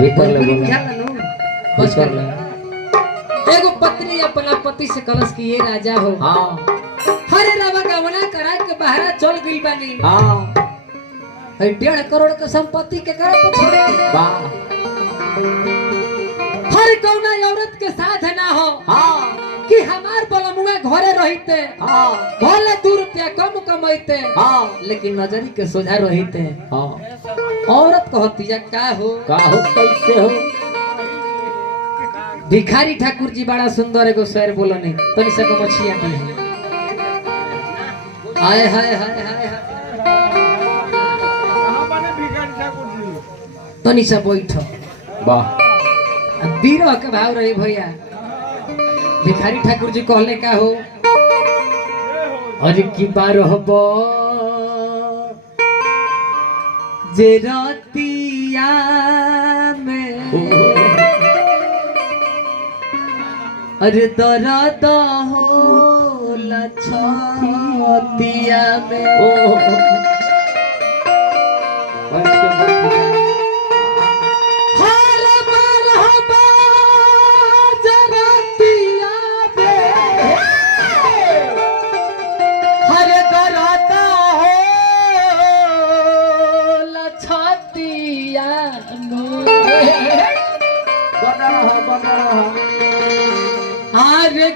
भीतर ले बोला ख्याल लो बस कर लो। एगो पत्नी अपना पति से कलश की ये राजा हो। हां हरे रावा गवना करा के बाहर चल गई बानी। हां 1.5 करोड़ के संपत्ति के करे पे छोड़ के वाह हर कौना औरत के साथ ना हो। हां कि हमार बलमुआ घरे रहिते हां भले 2 रुपया कम कमाइते हां लेकिन नजरी के सोझा रहिते। हां औरत कहती है का हो कैसे हो भिखारी ठाकुर जी बड़ा सुंदर एगो शेर बोलने तनी से मछिया दी है। हाय हाय हाय हाय तनी से बैठ वाह बीरह के भाव रही भैया। भिखारी ठाकुर जी कहले का हो अरे की बार हबो जे रातिया में अरे दर्द हो लछतिया में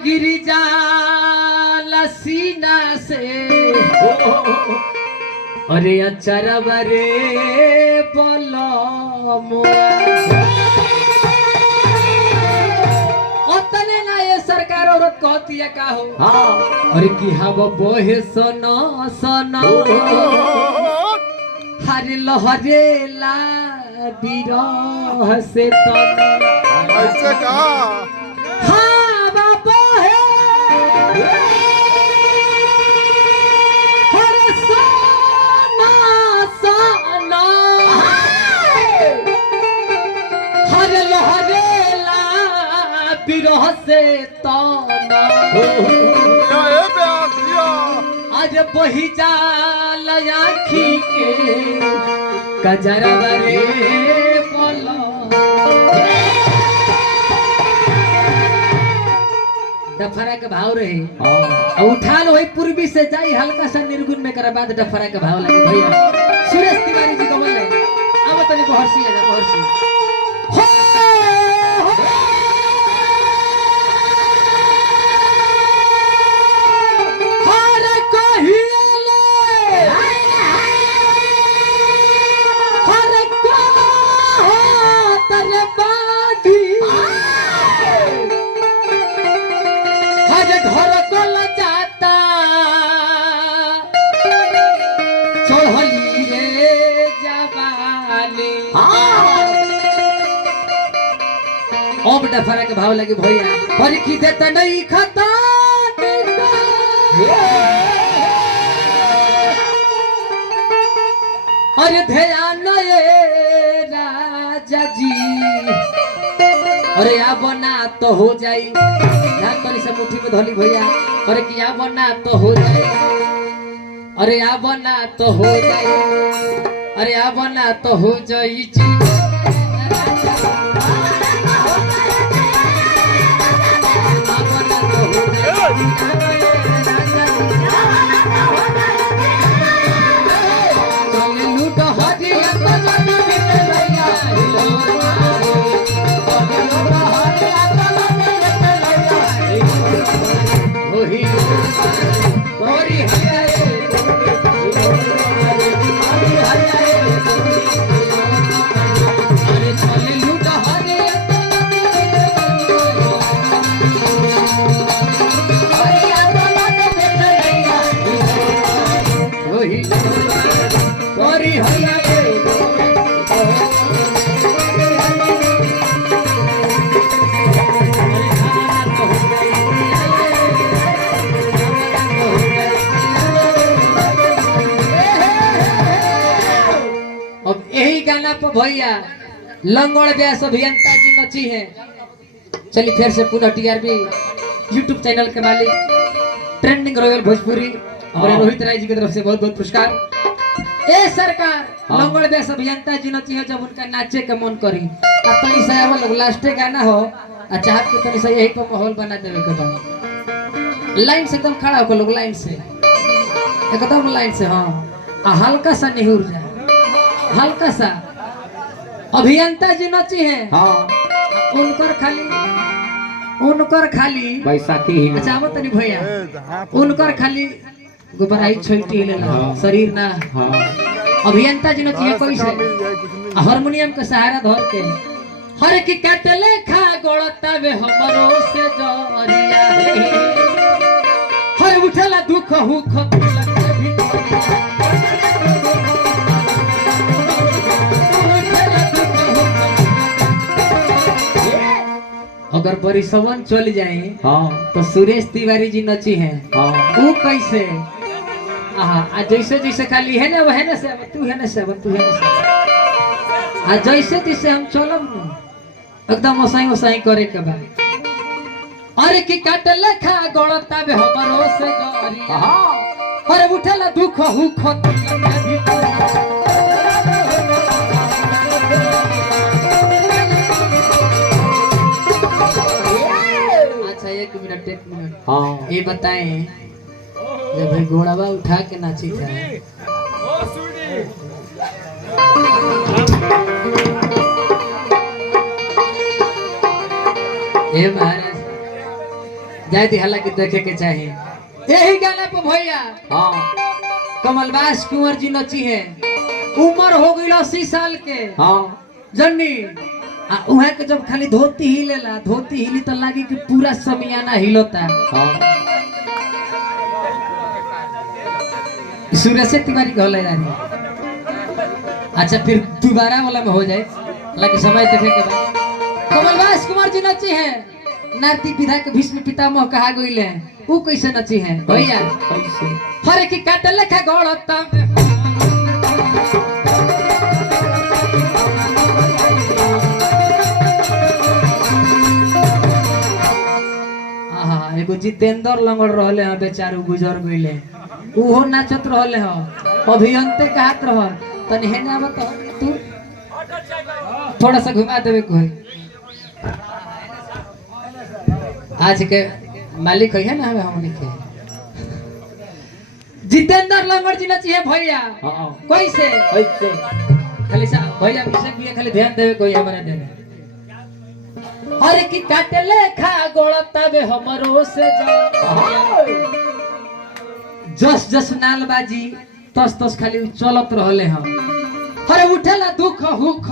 गिरिजा लसीना से अरे अचरवा रे ओतने ना ये सरकार औरत कहती है का हो। हां अरे की हवा बोहे सोना सोना हर लहरेला बिरह से तना ऐसे का से ताना आज बही जाल आँखी के कजरवा रे बोला डफरा के भाव रहे उठा लो वही पूर्वी से जाई हल्का सा निर्गुण में कर बाद डफरा के भाव लगे भैया। सुरेश तिवारी जी को बोले अब तनी बहरसी है बहरसी अब डफरा के भाव लगे भैया पर की देता नहीं खाता अरे ध्यान ये राजा जी अरे या बना तो हो जाई ध्यान करी से मुट्ठी में धोली भैया अरे कि या बना तो हो जाई अरे या बना तो हो जाई अरे या बना तो हो जाई जी भैया लंगड़ व्यास अभियंता जी नची है। चलिए फिर से पुनः टीआरबी यूट्यूब चैनल के मालिक ट्रेंडिंग रॉयल भोजपुरी हमारे रोहित राय जी की तरफ से बहुत बहुत पुरस्कार। ए सरकार हाँ। लंगड़ देश अभियंता जी नची है जब उनका नाचे के मन करी अब तनी से आवल लोग लास्टे गाना हो आ चाहत के तनी से यही पर माहौल बना देवे के बा लाइन से एकदम खड़ा होकर लोग लाइन से एकदम लाइन से हाँ आ हल्का सा निहुर जाए हल्का सा अभियंता जी नची है हाँ उनकर खाली बैसाखी ही ना। अच्छा आवत तनी भैया उनकर खाली गुबराई छोटी लेला हाँ। शरीर ना हाँ अभियंता जी नची है कैसे हारमोनियम के सहारा धर के हर की काटले खा गोड़ता वे हमरो से जरिया हर उठला दुख हुख लगते भीतर अगर परिसवन चल जाए हाँ तो सुरेश तिवारी जी नची है हाँ वो कैसे आ जैसे जैसे खाली है ना वो है ना से अब तू है ना से अब तू है ना से आ जैसे जैसे हम चलब न एकदम ओसाई ओसाई करे के बा अरे की काटले खा गोड़ता बे हमरो से जरिया हाँ अरे उठला दुख हुख लगते भीतर अच्छा एक मिनट हाँ ये बताएं जब भाई घोड़ावा उठा के नाची था ये महाराज जाए थी हालांकि देखे के चाहिए यही गाना पे भैया हाँ कमलबास कुंवर जी नची है उम्र हो गई 80 साल के हाँ जन्नी आ उहे के जब खाली धोती हिलेला धोती हिली तो लागी कि पूरा समियाना हिलता हाँ सूरज तिवारी कहले यानी अच्छा फिर दोबारा वाला में हो जाए हालांकि समय देखे के बाद कमलबास कुमार जी नची है नाती विधा के भीष्म पितामह कहा गइले हैं वो कैसे नची है भैया कैसे हरे की काट लेखा गड़ता एगो जितेंद्र लंगड़ रहले हैं बेचारू गुजर गइले उहो नाचत रहले हैं अभियंते कहत रह तनी हेने आब तो तू थोड़ा सा घुमा देवे कोई आज के मालिक है ना हमें हमनी के जितेंद्र लंगड़ जी नची है भैया हाँ कैसे कैसे खाली सा भैया अभिषेक भी खाली ध्यान देवे कोई हमारा देवे हरे की काटे लेखा गोड़ता बे हमरो से जस जस नाल बाजी तस तस खाली चलत रहले हम हरे उठेला दुख हुख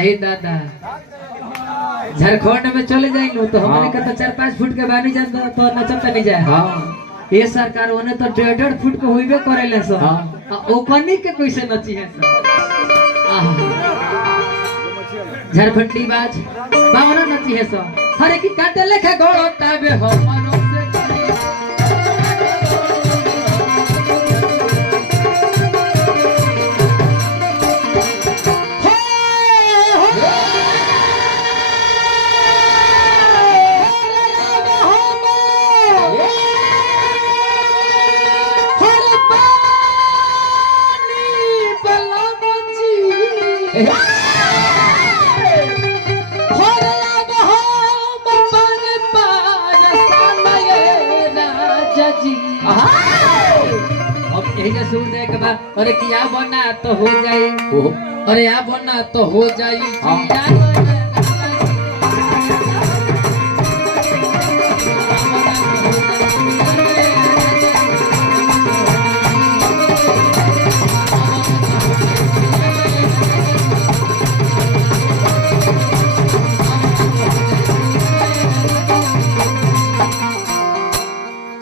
हे दादा झारखंड में चले जाएंगे तो हमारे का तो 4-5 फुट के बानी जान तो नचत नहीं जाए हाँ ये सरकार ओने तो 1.5 फुट के होइबे करेले सो हाँ। ओपनी के कैसे नची है सर झारखंडी बाज बावना नची है सो हरे की काटे लेखा गोड़ता बे हमरो से सुन दे के बाद अरे क्या बना तो हो जाए अरे या बना तो हो जाए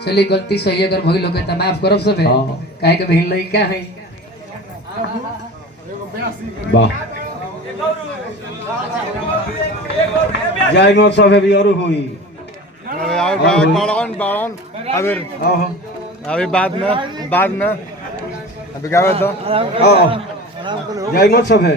चलिए गलती सही अगर भइल हो तो माफ करब सब काहे के बहिन लइका है वाह जय मोर सब भी और हुई बाड़न अभी बाद में अभी क्या तो जय मोर सब है